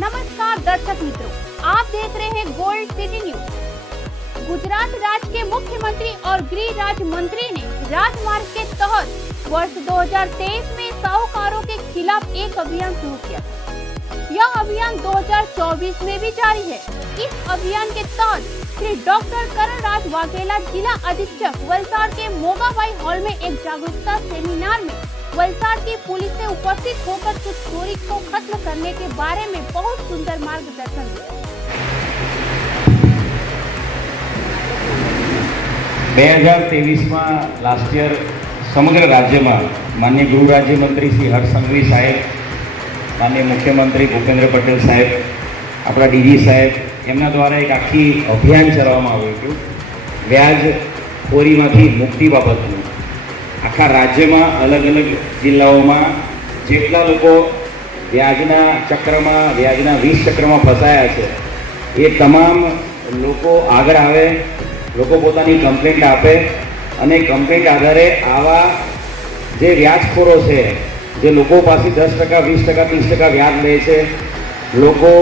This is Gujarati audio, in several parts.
नमस्कार दर्शक मित्रों, आप देख रहे हैं गोल्ड सिटी न्यूज। गुजरात राज्य के मुख्यमंत्री और गृह राज्य मंत्री ने राजमार्ग के तहत वर्ष 2023 में साहूकारों के खिलाफ एक अभियान शुरू किया। यह अभियान 2024 में भी जारी है। इस अभियान के तहत श्री डॉक्टर करणराज वाघेला, जिला अधीक्षक वलसाड़ के मोगाबाई हॉल में एक जागरूकता सेमिनार में वलसाड़ की पुलिस से उपस्थित होकर कुछ चोरी को खत्म करने के बारे में बहुत सुंदर मार्गदर्शन दिया। 2023 में लास्ट ईयर समग्र राज्य में माननीय गृह राज्य मंत्री श्री हर्ष संघवी साहेब, माननीय मुख्यमंत्री भूपेन्द्र पटेल साहेब, अपना डीजी साहेब एमना द्वारा एक आखी अभियान चलाववामां आव्युं हतुं। व्याजखोरीमांथी मुक्ति बाबतनुं आखा राज्य में अलग अलग जिल्लाओं में जेटला लोको व्याजना चक्र में व्याजना 20 चक्र में फसाया है, ये तमाम लोको आगळ आवे, लोको पोतानी कम्प्लेट आपे अने कम्प्लेट आधारे आवा जे व्याजखोरो छे, जे लोको पासे 10%, 20%, 30% व्याज ले छे, लोको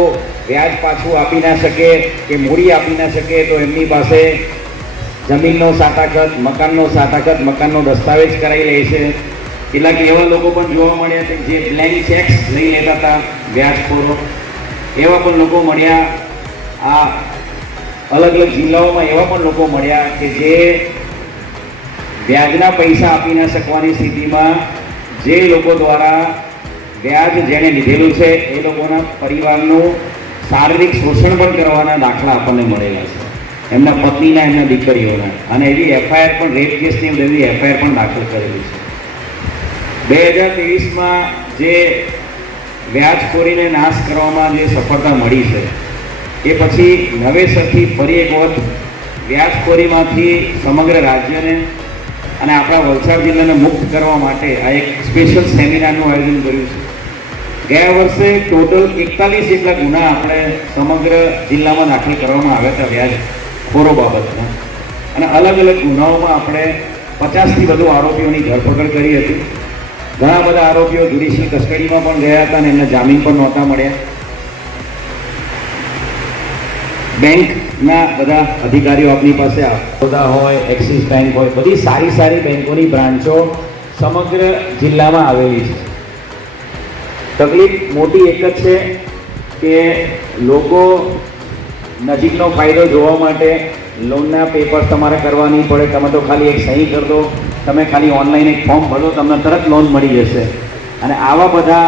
व्याज पाछू आपी ना सके के मूडी आपी ना सके तो एमनी पासे जमीननो साटाखत, मकाननो साटाखत, मकाननो दस्तावेज कराई ले छे। કેટલાક એવા લોકો પણ જોવા મળ્યા છે જે બ્લેન્ક ચેક્સ લઈ લેતા હતા વ્યાજખોરો, એવા પણ લોકો મળ્યા। આ અલગ અલગ જિલ્લાઓમાં એવા પણ લોકો મળ્યા કે જે વ્યાજના પૈસા આપી ના શકવાની સ્થિતિમાં જે લોકો દ્વારા વ્યાજ જેણે લીધેલું છે એ લોકોના પરિવારનું શારીરિક શોષણ પણ કરવાના દાખલા આપણને મળેલા છે, એમના પત્નીના, એમના દીકરીઓના, અને એવી એફઆઈઆર પણ રેપ કેસની એવી એફઆઈઆર પણ દાખલ કરેલી છે। 2023 માં જે વ્યાજખોરીને નાશ કરવામાં જે સફળતા મળી છે એ પછી નવેસરથી ફરી એક વખત વ્યાજખોરીમાંથી સમગ્ર રાજ્યને અને આપણા વલસાડ જિલ્લાને મુક્ત કરવા માટે આ એક સ્પેશિયલ સેમિનારનું આયોજન કર્યું છે। ગયા વર્ષે ટોટલ 41 જેટલા ગુના આપણે સમગ્ર જિલ્લામાં દાખલ કરવામાં આવ્યા હતા વ્યાજખોરો બાબતના, અને અલગ અલગ ગુનાઓમાં આપણે 50થી વધુ આરોપીઓની ધરપકડ કરી હતી। ઘણા બધા આરોપીઓ જ્યુડિશિયલ કસ્ટડીમાં પણ ગયા હતા અને એમને જામીન પણ નહોતા મળ્યા। બેંકના બધા અધિકારીઓ આપણી પાસે બરોડા હોય, એક્સિસ બેંક હોય, બધી સારી સારી બેંકોની બ્રાન્ચો સમગ્ર જિલ્લામાં આવેલી છે। તકલીફ મોટી એક જ છે કે લોકો નજીકનો ફાયદો જોવા માટે લોનના પેપર તમારે કરવા નહીં પડે, તમે તો ખાલી એક સહી કરી દો, તમે ખાલી ઓનલાઈન એક ફોર્મ ભરો, તમને તરત લોન મળી જશે, અને આવા બધા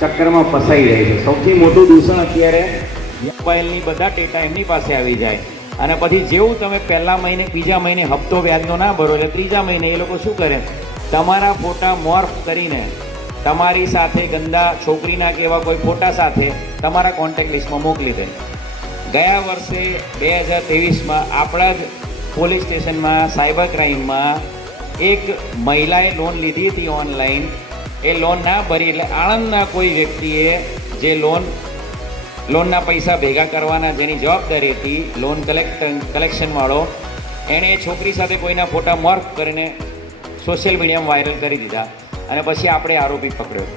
ચક્કરમાં ફસાઈ જાય છે। સૌથી મોટું દૂષણ અત્યારે મોબાઈલની બધા ડેટા એમની પાસે આવી જાય, અને પછી જેવું તમે પહેલા મહિને બીજા મહિને હપ્તો વ્યાજનો ના ભરો એટલે ત્રીજા મહિને એ લોકો શું કરે, તમારા ફોટા મોર્ફ કરીને તમારી સાથે ગંદા છોકરીના કે એવા કોઈ ફોટા સાથે તમારા કોન્ટેક્ટ લિસ્ટમાં મોકલી દે। ગયા વર્ષે 2023માં આપણા જ પોલીસ સ્ટેશનમાં સાયબર ક્રાઇમમાં એક મહિલાએ લોન લીધી હતી ઓનલાઈન, એ લોન ના ભરી એટલે આણંદના કોઈ વ્યક્તિએ જે લોનના પૈસા ભેગા કરવાના જેની જવાબદારી હતી લોન કલેક્શનવાળો, એણે એ છોકરી સાથે કોઈના ફોટા મોર્ફ કરીને સોશિયલ મીડિયામાં વાયરલ કરી દીધા, અને પછી આપણે આરોપી પકડ્યો।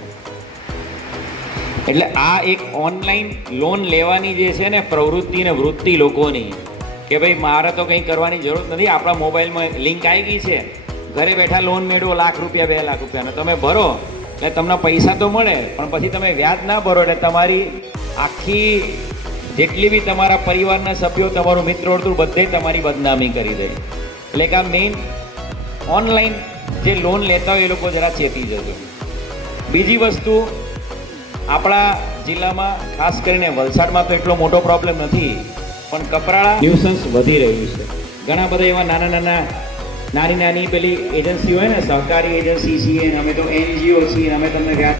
એટલે આ એક ઓનલાઈન લોન લેવાની જે છે ને પ્રવૃત્તિ ને વૃત્તિ લોકોની કે ભાઈ મારે તો કંઈ કરવાની જરૂર નથી, આપણા મોબાઈલમાં લિંક આવી ગઈ છે, ઘરે બેઠા લોન મેળવો, ₹1,00,000 ₹2,00,000 રૂપિયાનો તમે ભરો એટલે તમને પૈસા તો મળે, પણ પછી તમે વ્યાજ ના ભરો એટલે તમારી આખી જેટલી બી તમારા પરિવારના સભ્યો, તમારું મિત્ર વર્તુળ બધે તમારી બદનામી કરી દે। એટલે કે આ મેઇન ઓનલાઈન જે લોન લેતા હોય એ લોકો જરા ચેતી જજો। બીજી વસ્તુ, આપણા જિલ્લામાં ખાસ કરીને વલસાડમાં તો એટલો મોટો પ્રોબ્લેમ નથી, પણ કપરાળા ન્યુસન્સ વધી રહ્યું છે। ઘણા બધા એવા નાની પેલી એજન્સી હોય ને, સહકારી એજન્સી છીએ, અમે તો NGO છીએ, અમે તમને